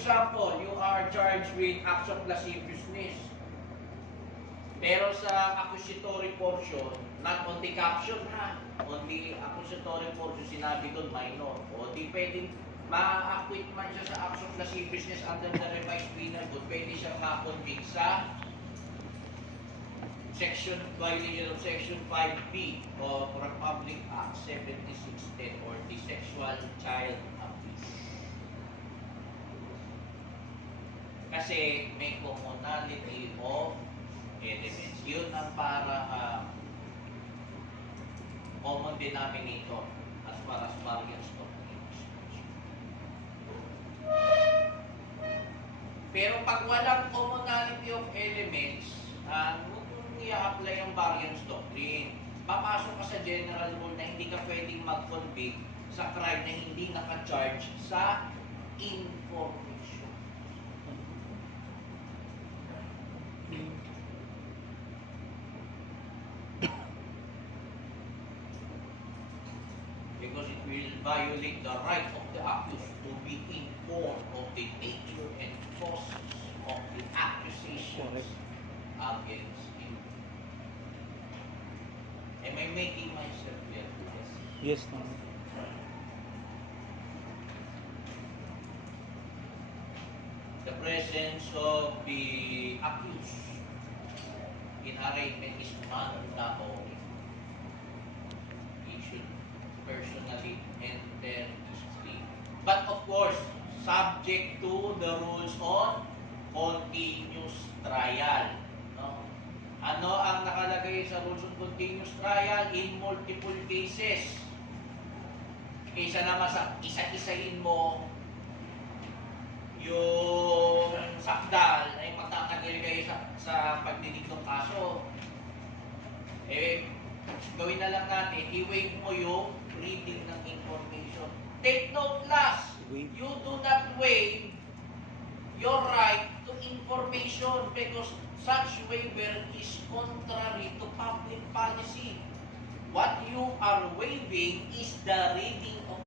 example, you are charged with acts of lasciviousness. Pero sa accusatory portion, not on the caption ha, on the accusatory portion, sinabi doon minor. O di pwedeng ma-acquit man siya sa acts of lasciviousness under the revised penal code, pwede siya ma-convict sa violation of section 5B of Republic Act 7610 or the sexual child abuse. Kasi may commonality of elements. Yun ang para common denominator as far as variance doctrine. Pero pag walang commonality of elements, i-apply ang variance doctrine. Papasok ka sa general rule na hindi ka pwedeng mag-convict sa crime na hindi naka-charge sa information. Because it will violate the right of the accused to be informed of the nature and causes of the accusations against him. Am I making myself clear? Yes, ma'am. The presence of the accused in arraignment is mandatory. He should personally enter his plea. But of course, subject to the rules on continuous trial. No? Ano ang nakalagay sa rules on continuous trial? In multiple cases. Kaysa naman sa isa-isahin mo yung sakdal ay magtatagil kayo sa pagdinig ng kaso. Gawin na lang natin, i-waive mo yung reading ng information. Take note last, you do not waive your right to information because such waiver is contrary to public policy. What you are waiving is the reading of